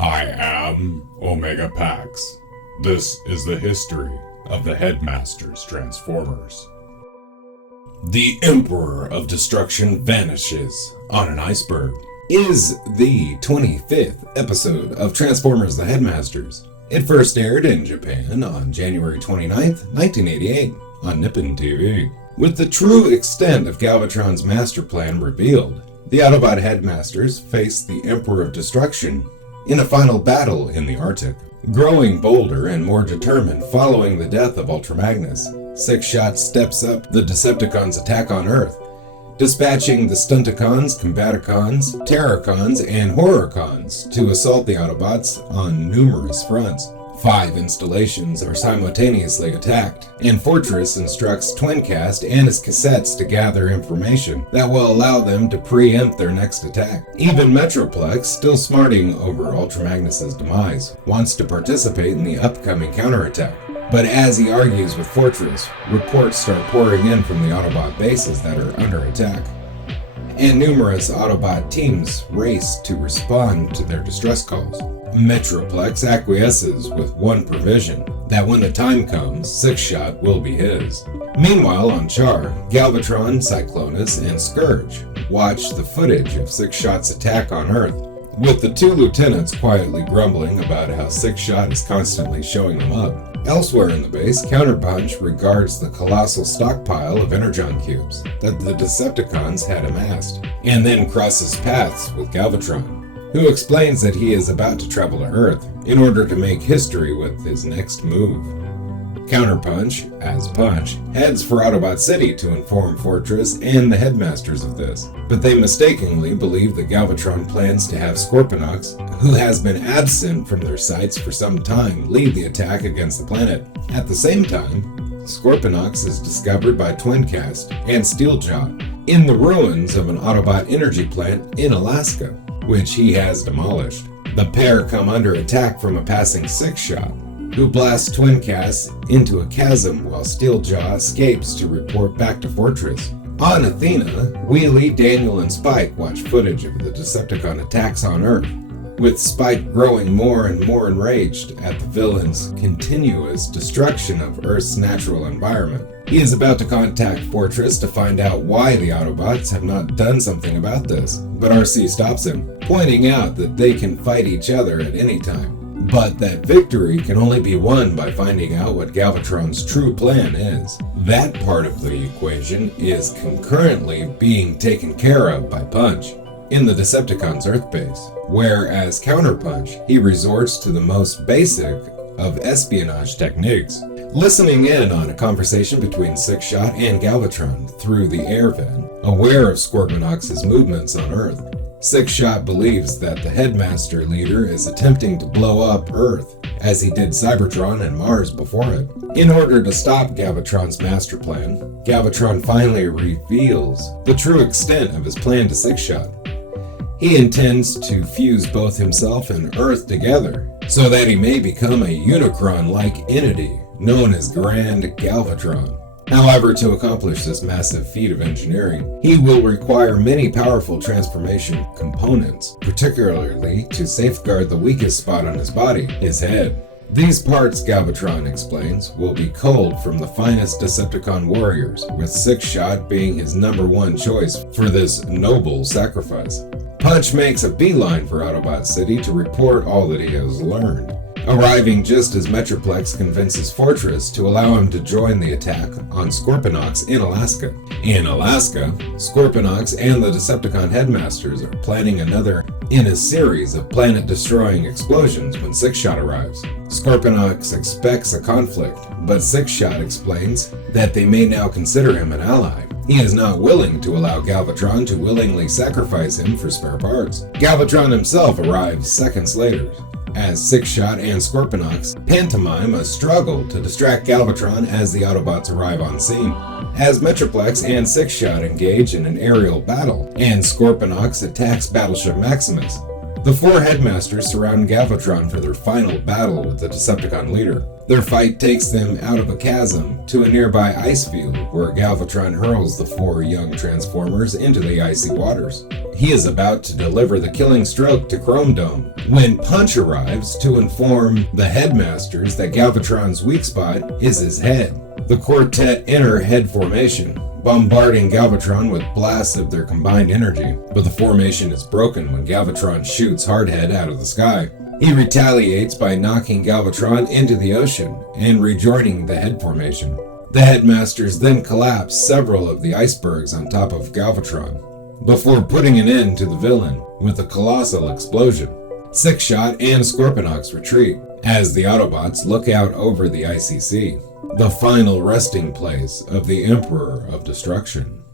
I am Omega Pax. This is the history of the Headmasters Transformers. The Emperor of Destruction vanishes on an iceberg is the 25th episode of Transformers the Headmasters. It first aired in Japan on January 29th, 1988 on Nippon TV. With the true extent of Galvatron's master plan revealed, the Autobot Headmasters face the Emperor of Destruction in a final battle in the Arctic. Growing bolder and more determined following the death of Ultra Magnus, Sixshot steps up the Decepticons' attack on Earth, dispatching the Stunticons, Combaticons, Terrorcons and Horrorcons to assault the Autobots on numerous fronts. 5 installations are simultaneously attacked, and Fortress instructs Twincast and his cassettes to gather information that will allow them to preempt their next attack. Even Metroplex, still smarting over Ultra Magnus' demise, wants to participate in the upcoming counterattack. But as he argues with Fortress, reports start pouring in from the Autobot bases that are under attack, and numerous Autobot teams race to respond to their distress calls. Metroplex acquiesces with one provision, that when the time comes, Sixshot will be his. Meanwhile on Char, Galvatron, Cyclonus, and Scourge watch the footage of Sixshot's attack on Earth, with the 2 lieutenants quietly grumbling about how Sixshot is constantly showing them up. Elsewhere in the base, Counterpunch regards the colossal stockpile of Energon cubes that the Decepticons had amassed, and then crosses paths with Galvatron, who explains that he is about to travel to Earth in order to make history with his next move. Counterpunch, as Punch, heads for Autobot City to inform Fortress and the Headmasters of this, but they mistakenly believe that Galvatron plans to have Scorponok, who has been absent from their sights for some time, lead the attack against the planet. At the same time, Scorponok is discovered by Twincast and Steeljaw in the ruins of an Autobot energy plant in Alaska, which he has demolished. The pair come under attack from a passing Sixshot, who blasts Twincast into a chasm while Steeljaw escapes to report back to Fortress. On Athena, Wheelie, Daniel, and Spike watch footage of the Decepticon attacks on Earth, with Spike growing more and more enraged at the villains' continuous destruction of Earth's natural environment. He is about to contact Fortress to find out why the Autobots have not done something about this, but RC stops him, pointing out that they can fight each other at any time, but that victory can only be won by finding out what Galvatron's true plan is. That part of the equation is concurrently being taken care of by Punch in the Decepticons' Earth base, where as Counterpunch, he resorts to the most basic of espionage techniques, listening in on a conversation between Sixshot and Galvatron through the air vent, aware of Scorponok's movements on Earth. Sixshot believes that the Headmaster leader is attempting to blow up Earth, as he did Cybertron and Mars before it. In order to stop Galvatron's master plan, Galvatron finally reveals the true extent of his plan to Sixshot. He intends to fuse both himself and Earth together, so that he may become a Unicron-like entity known as Grand Galvatron. However, to accomplish this massive feat of engineering, he will require many powerful transformation components, particularly to safeguard the weakest spot on his body, his head. These parts, Galvatron explains, will be culled from the finest Decepticon warriors, with Sixshot being his #1 choice for this noble sacrifice. Punch makes a beeline for Autobot City to report all that he has learned, arriving just as Metroplex convinces Fortress to allow him to join the attack on Scorponok in Alaska. In Alaska, Scorponok and the Decepticon Headmasters are planning another in a series of planet-destroying explosions when Sixshot arrives. Scorponok expects a conflict, but Sixshot explains that they may now consider him an ally. He is not willing to allow Galvatron to willingly sacrifice him for spare parts. Galvatron himself arrives seconds later, as Sixshot and Scorponok pantomime a struggle to distract Galvatron as the Autobots arrive on scene. As Metroplex and Sixshot engage in an aerial battle, and Scorponok attacks Battleship Maximus, The four Headmasters surround Galvatron for their final battle with the Decepticon leader. Their fight takes them out of a chasm to a nearby ice field where Galvatron hurls the four young Transformers into the icy waters. He is about to deliver the killing stroke to Chrome Dome when Punch arrives to inform the Headmasters that Galvatron's weak spot is his head. The quartet enter head formation, bombarding Galvatron with blasts of their combined energy, but the formation is broken when Galvatron shoots Hardhead out of the sky. He retaliates by knocking Galvatron into the ocean and rejoining the head formation. The Headmasters then collapse several of the icebergs on top of Galvatron, before putting an end to the villain with a colossal explosion. Sixshot and Scorponok retreat as the Autobots look out over the icy sea, the final resting place of the Emperor of Destruction.